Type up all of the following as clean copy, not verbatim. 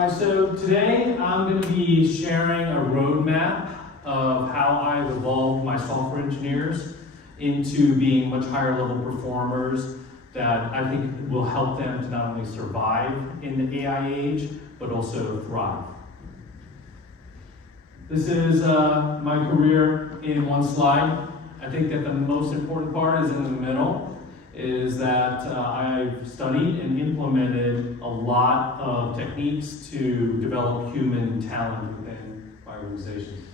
right, so today I'm going to be sharing a roadmap of how I've evolved my software engineers into being much higher level performers that I think will help them to not only survive in the AI age, but also thrive. This is my career in one slide. I think that the most important part is in the middle, is that I've studied and implemented a lot of techniques to develop human talent within my organizations.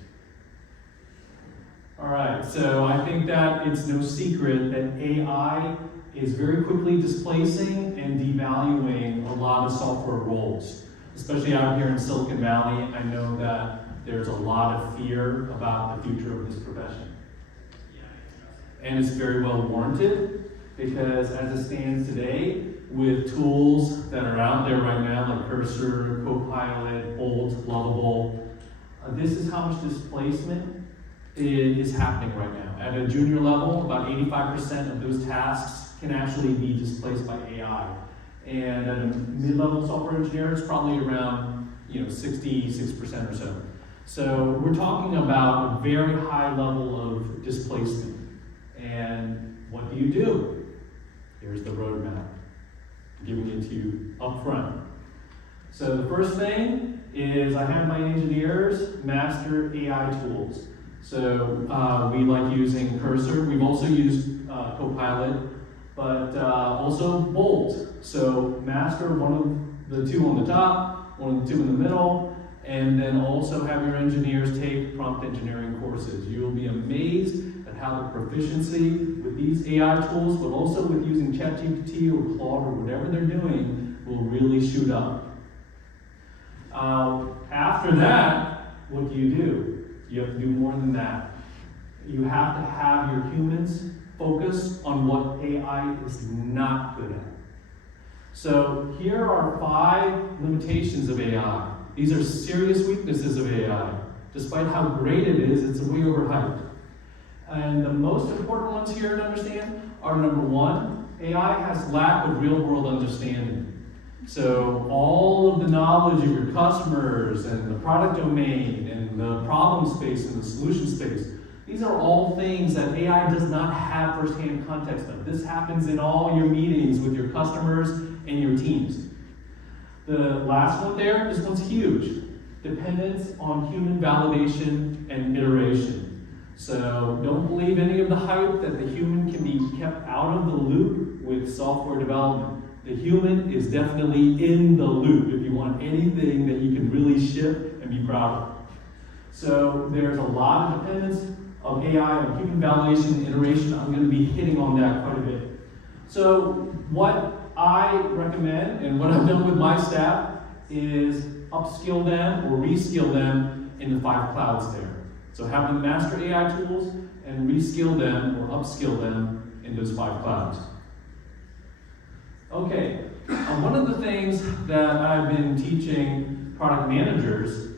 All right, so I think that it's no secret that AI is very quickly displacing and devaluing a lot of software roles. Especially out here in Silicon Valley, I know that there's a lot of fear about the future of this profession. And it's very well warranted, because as it stands today, with tools that are out there right now, like Cursor, Copilot, Bolt, Lovable, this is how much displacement is happening right now. At a junior level, about 85% of those tasks can actually be displaced by AI. And at a mid-level software engineer, it's probably around 66% or so. So we're talking about a very high level of displacement. And what do you do? Here's the roadmap, giving it to you up front. So the first thing is I have my engineers master AI tools. So we like using Cursor. We've also used Copilot, but also Bolt. So master one of the two on the top, one of the two in the middle, and then also have your engineers take prompt engineering courses. You will be amazed at how the proficiency with these AI tools, but also with using ChatGPT or Claude or whatever they're doing, will really shoot up. After that, what do? You have to do more than that. You have to have your humans focus on what AI is not good at. So here are 5 limitations of AI. These are serious weaknesses of AI. Despite how great it is, it's way overhyped. And the most important ones here to understand are, number 1, AI has lack of real-world understanding. So all of the knowledge of your customers and the product domain and the problem space and the solution space, these are all things that AI does not have firsthand context of. This happens in all your meetings with your customers and your teams. The last one there, this one's huge. Dependence on human validation and iteration. So don't believe any of the hype that the human can be kept out of the loop with software development. The human is definitely in the loop if you want anything that you can really ship and be proud of. So there's a lot of dependence of AI on human validation and iteration. I'm going to be hitting on that quite a bit. So what I recommend and what I've done with my staff is upskill them or reskill them in the 5 clouds there. So have them master AI tools and reskill them or upskill them in those 5 clouds. Okay, one of the things that I've been teaching product managers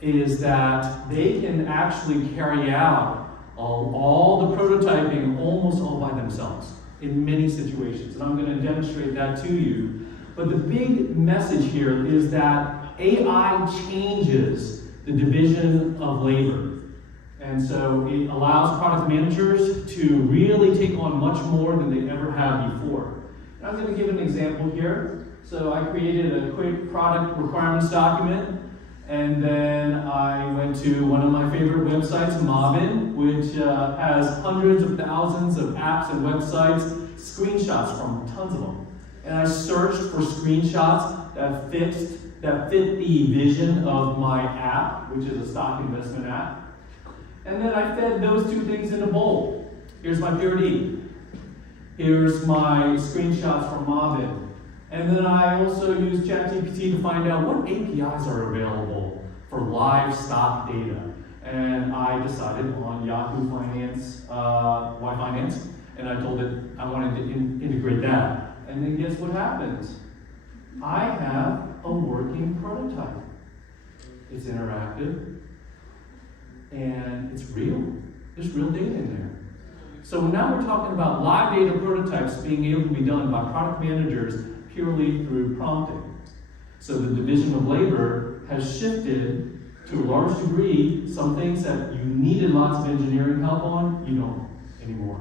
is that they can actually carry out all the prototyping almost all by themselves in many situations. And I'm going to demonstrate that to you. But the big message here is that AI changes the division of labor. And so it allows product managers to really take on much more than they ever have before. And I'm going to give an example here. So I created a quick product requirements document, and then I went to one of my favorite websites, Mobbin, which has hundreds of thousands of apps and websites, screenshots from tons of them. And I searched for screenshots that fit the vision of my app, which is a stock investment app. And then I fed those 2 things in a bowl. Here's my PRD. Here's my screenshots from Mobbin. And then I also used ChatGPT to find out what APIs are available for live stock data. And I decided on Yahoo Finance, Y Finance, and I told it I wanted to integrate that. And then guess what happens? I have a working prototype. It's interactive, and it's real. There's real data in there. So now we're talking about live data prototypes being able to be done by product managers purely through prompting. So the division of labor has shifted to a large degree. Some things that you needed lots of engineering help on, you don't anymore.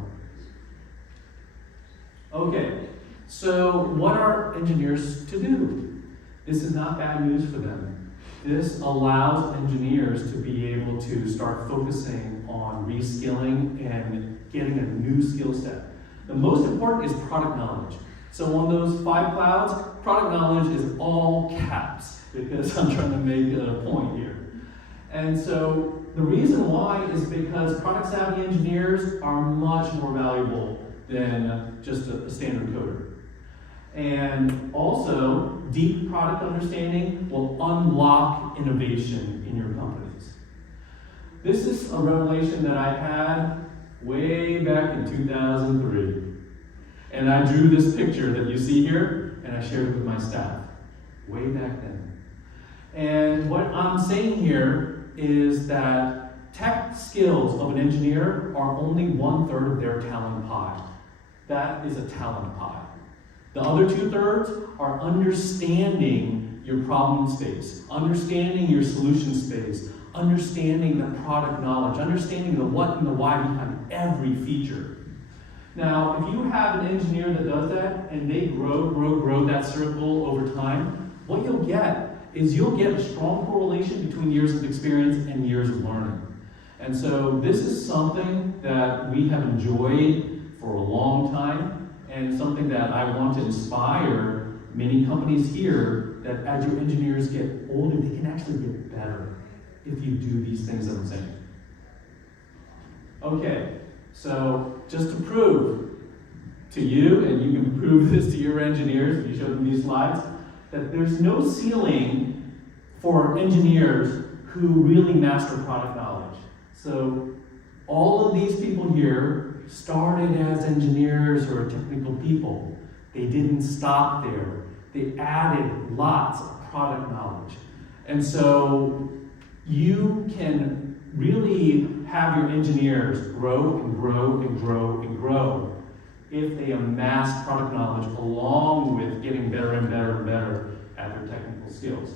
Okay, so what are engineers to do? This is not bad news for them. This allows engineers to be able to start focusing on reskilling and getting a new skill set. The most important is product knowledge. So on those 5 clouds, product knowledge is all caps because I'm trying to make a point here. And so the reason why is because product savvy engineers are much more valuable than just a standard coder. And also, deep product understanding will unlock innovation in your companies. This is a revelation that I had way back in 2003. And I drew this picture that you see here, and I shared it with my staff way back then. And what I'm saying here is that tech skills of an engineer are only 1/3 of their talent pie. That is a talent pie. The other 2/3 are understanding your problem space, understanding your solution space, understanding the product knowledge, understanding the what and the why behind every feature. Now, if you have an engineer that does that and they grow that circle over time, what you'll get is you'll get a strong correlation between years of experience and years of learning. And so this is something that we have enjoyed for a long time, and something that I want to inspire many companies here, that as your engineers get older, they can actually get better if you do these things that I'm saying. Okay, so just to prove to you, and you can prove this to your engineers if you show them these slides, that there's no ceiling for engineers who really master product knowledge. So all of these people here started as engineers or technical people. They didn't stop there. They added lots of product knowledge. And so you can really have your engineers grow and grow and grow and grow if they amass product knowledge along with getting better and better and better at their technical skills.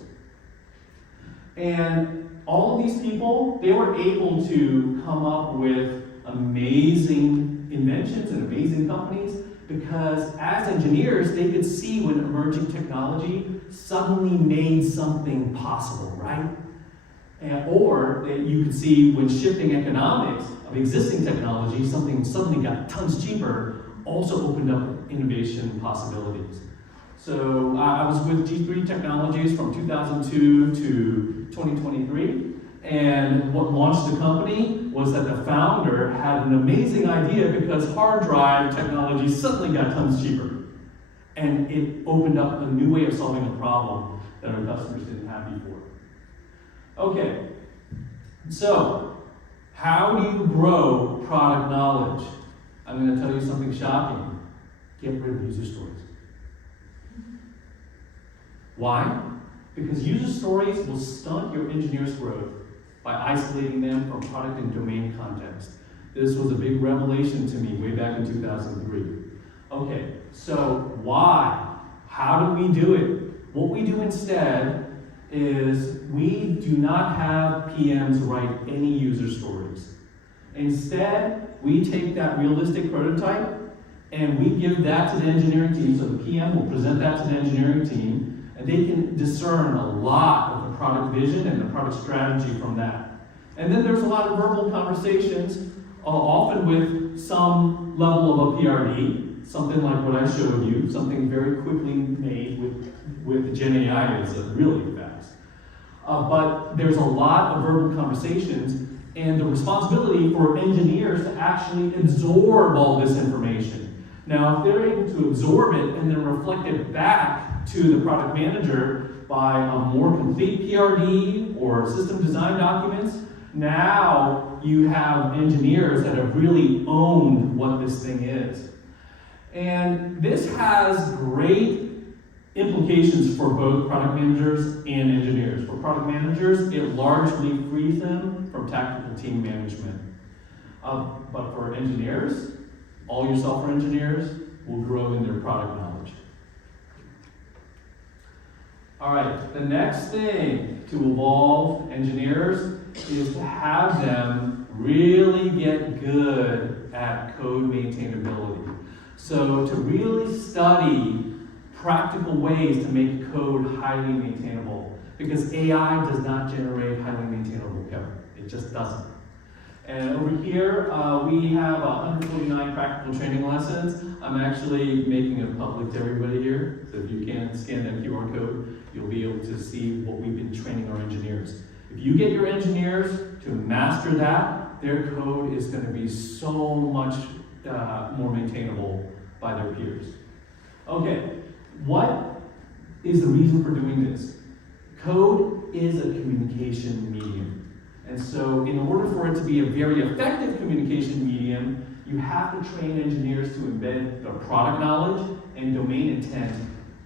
And all of these people, they were able to come up with amazing inventions and amazing companies because as engineers, they could see when emerging technology suddenly made something possible, right? Or you could see when shifting economics of existing technology, something suddenly got tons cheaper, also opened up innovation possibilities. So I was with G3 Technologies from 2002 to 2023. And what launched the company was that the founder had an amazing idea because hard drive technology suddenly got tons cheaper. And it opened up a new way of solving a problem that our customers didn't have before. Okay, so how do you grow product knowledge? I'm going to tell you something shocking. Get rid of user stories. Why? Because user stories will stunt your engineers' growth by isolating them from product and domain context. This was a big revelation to me way back in 2003. Okay, so why? How do we do it? What we do instead is we do not have PMs write any user stories. Instead, we take that realistic prototype and we give that to the engineering team, so the PM will present that to the engineering team, and they can discern a lot of the product vision and the product strategy from that. And then there's a lot of verbal conversations, often with some level of a PRD, something like what I showed you, something very quickly made with Gen AI is really fast. But there's a lot of verbal conversations, and the responsibility for engineers to actually absorb all this information. Now, if they're able to absorb it and then reflect it back to the product manager by a more complete PRD or system design documents, now you have engineers that have really owned what this thing is. And this has great implications for both product managers and engineers. For product managers, it largely frees them from tactical team management. But for engineers, all your software engineers will grow in their product knowledge. All right, the next thing to evolve engineers is to have them really get good at code maintainability. So to really study practical ways to make code highly maintainable, because AI does not generate highly maintainable code. It just doesn't. And over here, we have 149 practical training lessons. I'm actually making it public to everybody here. So if you can scan that QR code, you'll be able to see what we've been training our engineers. If you get your engineers to master that, their code is going to be so much more maintainable by their peers. Okay, what is the reason for doing this? Code is a communication medium. And so in order for it to be a very effective communication medium, you have to train engineers to embed the product knowledge and domain intent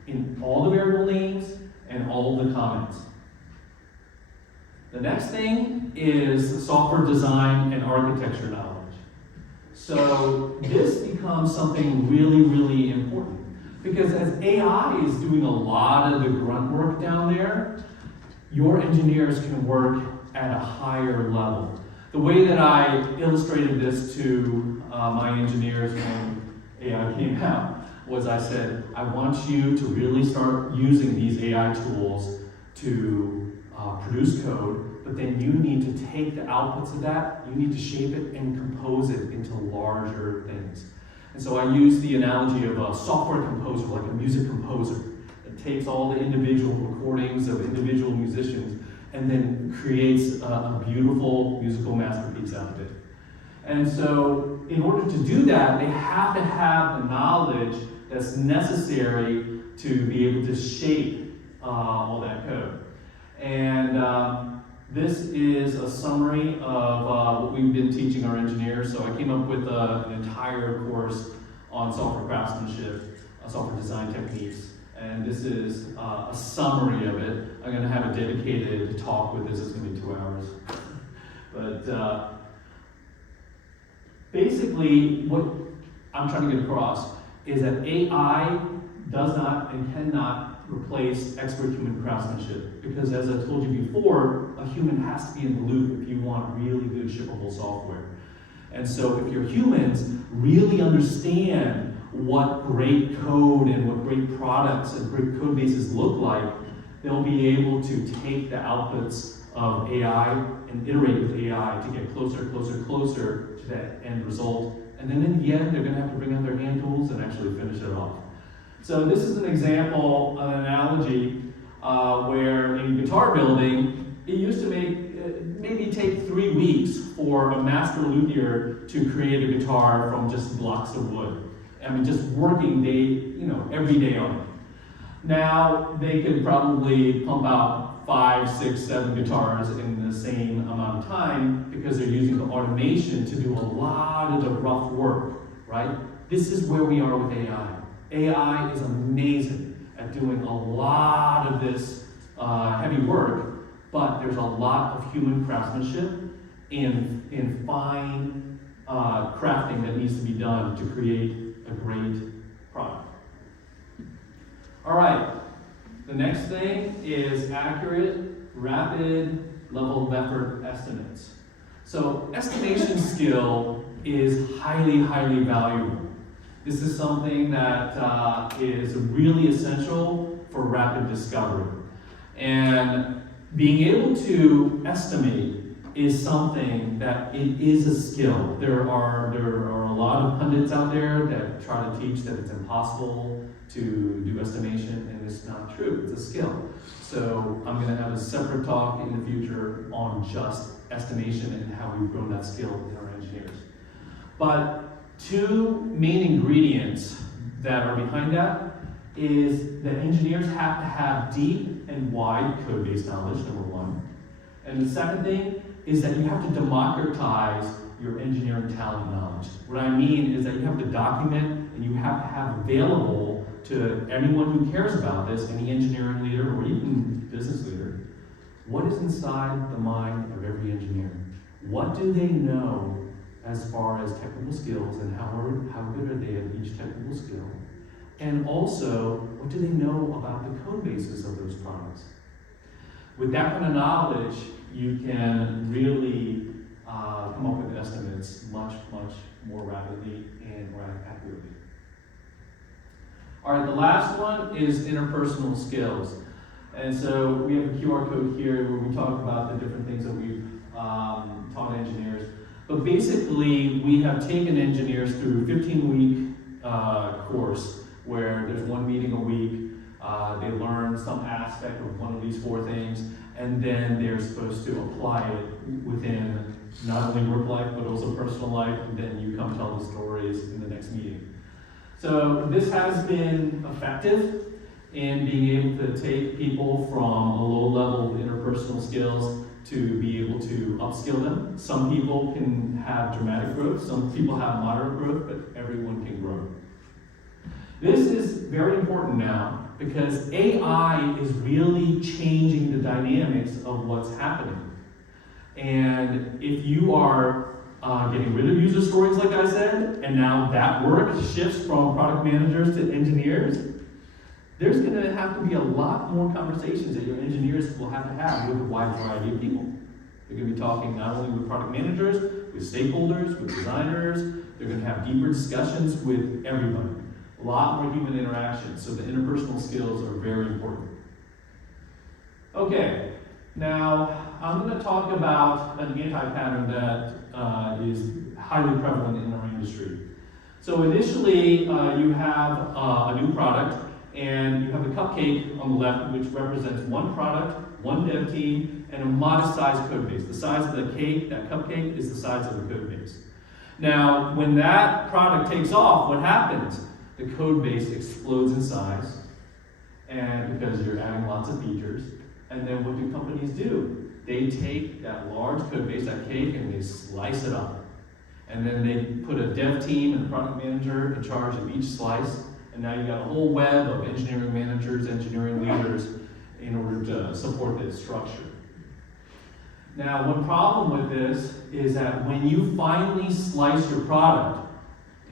in all the variable names and all the comments. The next thing is software design and architecture knowledge. So this becomes something really, really important. Because as AI is doing a lot of the grunt work down there, your engineers can work at a higher level. The way that I illustrated this to my engineers when AI came out was I said, I want you to really start using these AI tools to produce code, but then you need to take the outputs of that, you need to shape it and compose it into larger things. And so I use the analogy of a software composer, like a music composer. It takes all the individual recordings of individual musicians and then creates a beautiful musical masterpiece out of it. And so in order to do that, they have to have the knowledge that's necessary to be able to shape all that code. And this is a summary of what we've been teaching our engineers. So I came up with an entire course on software craftsmanship, software design techniques. And this is a summary of it. I'm going to have a dedicated talk with this. It's going to be 2 hours. But basically, what I'm trying to get across is that AI does not and cannot replace expert human craftsmanship. Because as I told you before, a human has to be in the loop if you want really good shippable software. And so if your humans really understand what great code and what great products and great code bases look like, they'll be able to take the outputs of AI and iterate with AI to get closer, closer, closer to that end result. And then in the end, they're going to have to bring out their hand tools and actually finish it off. So this is an example, an analogy, where in guitar building, it used to maybe take 3 weeks for a master luthier to create a guitar from just blocks of wood. I mean, just working every day on it. Now, they could probably pump out 5, 6, 7 guitars in the same amount of time because they're using the automation to do a lot of the rough work, right? This is where we are with AI. AI is amazing at doing a lot of this heavy work, but there's a lot of human craftsmanship in fine crafting that needs to be done to create a great product. All right, the next thing is accurate, rapid level of effort estimates. So estimation skill is highly, highly valuable. This is something that is really essential for rapid discovery. And being able to estimate is something that it is a skill. There are a lot of pundits out there that try to teach that it's impossible to do estimation, and it's not true. It's a skill. So I'm going to have a separate talk in the future on just estimation and how we've grown that skill in our engineers. But 2 main ingredients that are behind that is that engineers have to have deep and wide code-based knowledge, number 1. And the second thing is that you have to democratize your engineering talent knowledge. What I mean is that you have to document and you have to have available to anyone who cares about this, any engineering leader or even business leader, what is inside the mind of every engineer? What do they know as far as technical skills and how good are they at each technical skill? And also, what do they know about the code bases of those products? With that kind of knowledge, you can really come up with estimates much, much more rapidly and more accurately. All right, the last one is interpersonal skills. And so we have a QR code here where we talk about the different things that we've taught engineers. But basically, we have taken engineers through a 15-week course where there's one meeting a week. They learn some aspect of one of these 4 things, and then they're supposed to apply it within not only work life, but also personal life, and then you come tell the stories in the next meeting. So this has been effective in being able to take people from a low level of interpersonal skills to be able to upskill them. Some people can have dramatic growth, some people have moderate growth, but everyone can grow. This is very important now because AI is really changing the dynamics of what's happening. And if you are getting rid of user stories, like I said, and now that work shifts from product managers to engineers, there's going to have to be a lot more conversations that your engineers will have to have with a wide variety of people. They're going to be talking not only with product managers, with stakeholders, with designers. They're going to have deeper discussions with everybody. A lot more human interaction, so the interpersonal skills are very important. Okay, now I'm going to talk about an anti-pattern that is highly prevalent in our industry. So initially, you have a new product, and you have a cupcake on the left, which represents one product, one dev team, and a modest-sized code base. The size of the cake, that cupcake, is the size of the code base. Now, when that product takes off, what happens? The code base explodes in size, and because you're adding lots of features. And then what do companies do? They take that large code base, that cake, and they slice it up. And then they put a dev team and a product manager in charge of each slice. And now you've got a whole web of engineering managers, engineering leaders in order to support this structure. Now, one problem with this is that when you finally slice your product,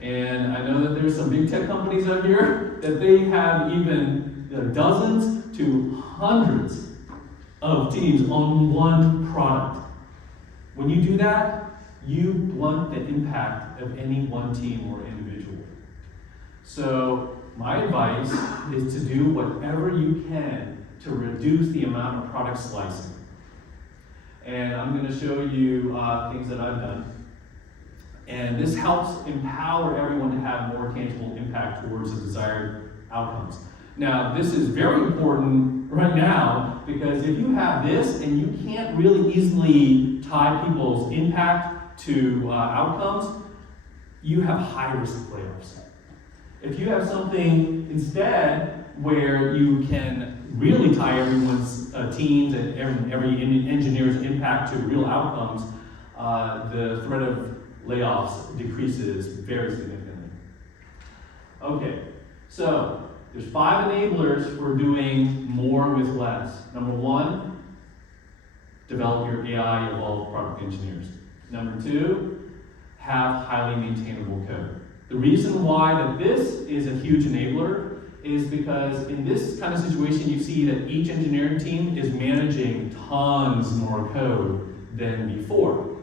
and I know that there's some big tech companies out here that they have even dozens to hundreds of teams on one product. When you do that, you blunt the impact of any one team or individual. So my advice is to do whatever you can to reduce the amount of product slicing. And I'm going to show you things that I've done. And this helps empower everyone to have more tangible impact towards the desired outcomes. Now, this is very important right now because if you have this and you can't really easily tie people's impact to outcomes, you have high-risk layoffs. If you have something instead where you can really tie everyone's teams and every engineer's impact to real outcomes, the threat of layoffs decreases very significantly. Okay, so there's 5 enablers for doing more with less. Number 1, develop your AI evolved product engineers. Number 2, have highly maintainable code. The reason why that this is a huge enabler is because in this kind of situation, you see that each engineering team is managing tons more code than before.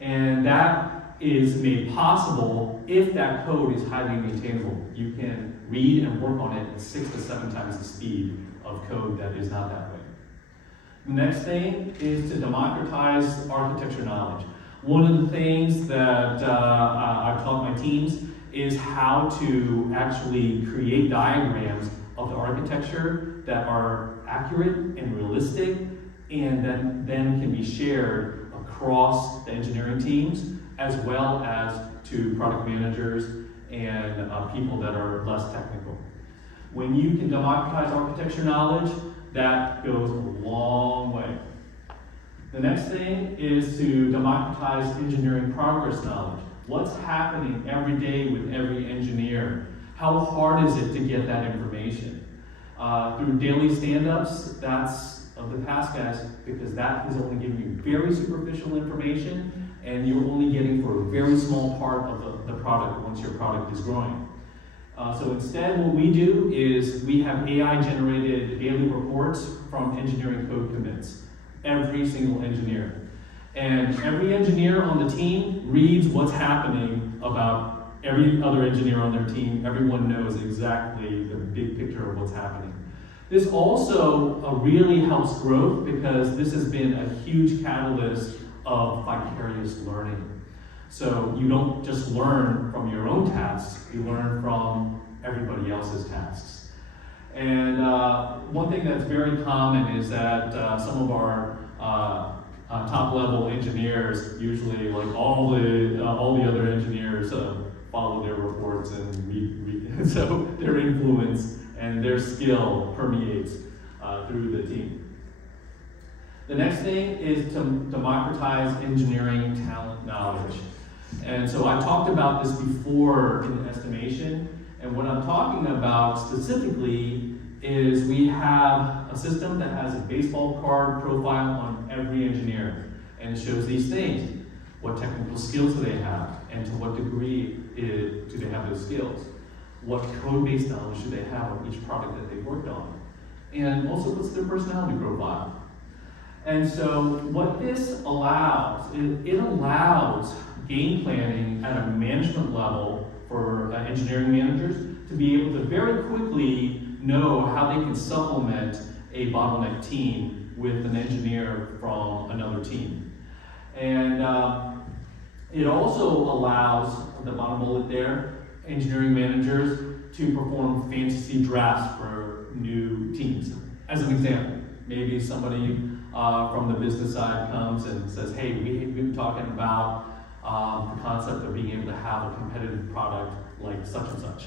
And that is made possible if that code is highly maintainable. You can read and work on it at 6 to 7 times the speed of code that is not that way. The next thing is to democratize architecture knowledge. One of the things that I've taught my teams is how to actually create diagrams of the architecture that are accurate and realistic and that then can be shared across the engineering teams as well as to product managers and people that are less technical. When you can democratize architecture knowledge, that goes a long way. The next thing is to democratize engineering progress knowledge. What's happening every day with every engineer? How hard is it to get that information? Through daily stand-ups, that's of the past, guys, because that is only giving you very superficial information and you're only getting for a very small part of the product once your product is growing. So instead, what we do is we have AI-generated daily reports from engineering code commits. Every single engineer. And every engineer on the team reads what's happening about every other engineer on their team. Everyone knows exactly the big picture of what's happening. This also really helps growth because this has been a huge catalyst of vicarious learning. So you don't just learn from your own tasks, you learn from everybody else's tasks. And one thing that's very common is that some of our top-level engineers, usually like all the other engineers, follow their reports and read. So their influence and their skill permeates through the team. The next thing is to democratize engineering talent knowledge. And so I talked about this before in the estimation, and what I'm talking about specifically is we have a system that has a baseball card profile on every engineer, and it shows these things. What technical skills do they have, and to what degree do they have those skills? What code-based knowledge do they have on each product that they've worked on? And also, what's their personality profile? And so what this allows, it allows game planning at a management level for engineering managers to be able to very quickly know how they can supplement a bottleneck team with an engineer from another team. And it also allows, the bottom bullet there, engineering managers to perform fantasy drafts for new teams. As an example, maybe somebody from the business side comes and says, hey, we've been talking about the concept of being able to have a competitive product like such and such.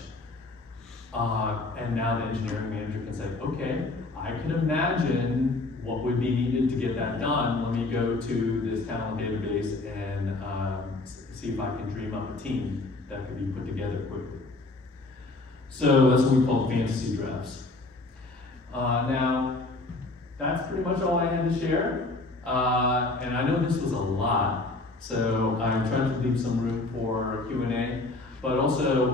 And now the engineering manager can say, okay, I can imagine what would be needed to get that done. Let me go to this talent database and see if I can dream up a team that could be put together quickly. So that's what we call fantasy drafts. Now, that's pretty much all I had to share. And I know this was a lot, so I tried to leave some room for Q&A. But also,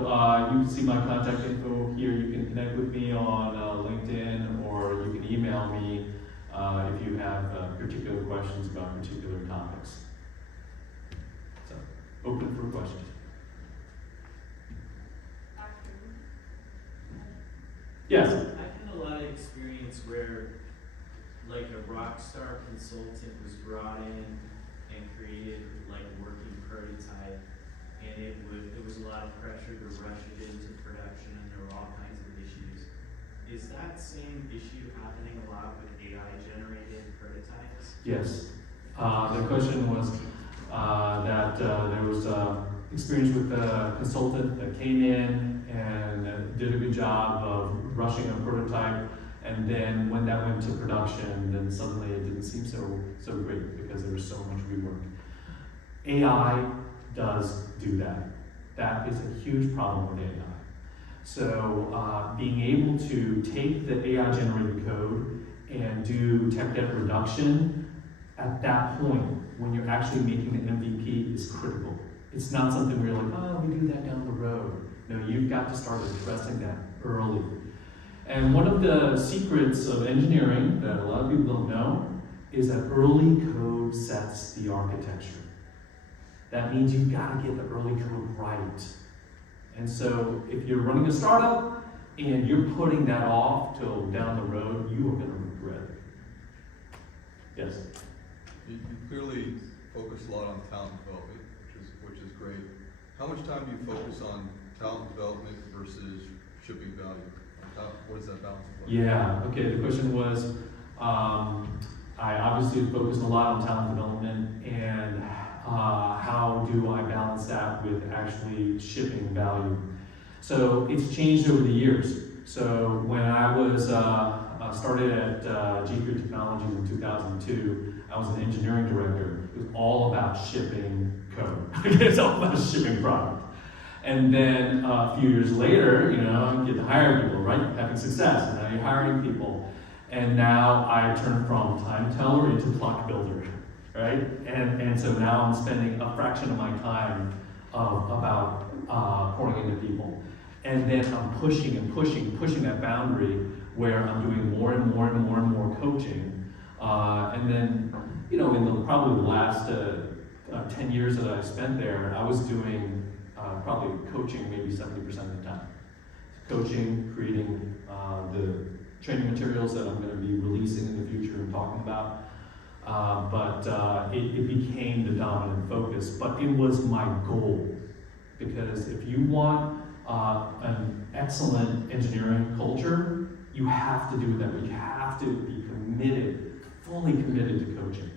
you can see my contact info here. You can connect with me on LinkedIn, or you can email me if you have particular questions about particular topics. So, open for questions. Yes? I've had a lot of experience where, like, a rock star consultant was brought in and created, like, a working prototype, and it was a lot of pressure to rush it into production, and there were all kinds of issues. Is that same issue happening a lot with AI-generated prototypes? Yes. The question was that there was experience with a consultant that came in and did a good job of rushing a prototype, and then when that went to production, then suddenly it didn't seem so great because there was so much rework. AI does do that. That is a huge problem with AI. So being able to take the AI-generated code and do tech debt reduction at that point, when you're actually making an MVP, is critical. It's not something where you're like, oh, we do that down the road. No, you've got to start addressing that early. And one of the secrets of engineering that a lot of people don't know is that early code sets the architecture. That means you've got to get the early code right. And so if you're running a startup and you're putting that off till down the road, you are going to regret it. Yes? You clearly focus a lot on talent development, which is great. How much time do you focus on talent development versus shipping value? What does that balance look like? Yeah, okay, the question was, I obviously focused a lot on talent development, and how do I balance that with actually shipping value? So it's changed over the years. So when I was started at G3 Technologies in 2002, I was an engineering director. It was all about shipping code. It's all about shipping product. And then a few years later, you get to hire people, right? Having success, and now you're hiring people. And now I turn from time teller into clock builder, right? And so now I'm spending a fraction of my time about pouring into people. And then I'm pushing and pushing that boundary where I'm doing more and more coaching. And then, you know, in probably the last 10 years that I spent there, I was doing probably coaching maybe 70% of the time. Coaching, creating the training materials that I'm going to be releasing in the future and talking about. But it became the dominant focus, but it was my goal. Because if you want an excellent engineering culture, you have to do that. You have to be committed, fully committed to coaching.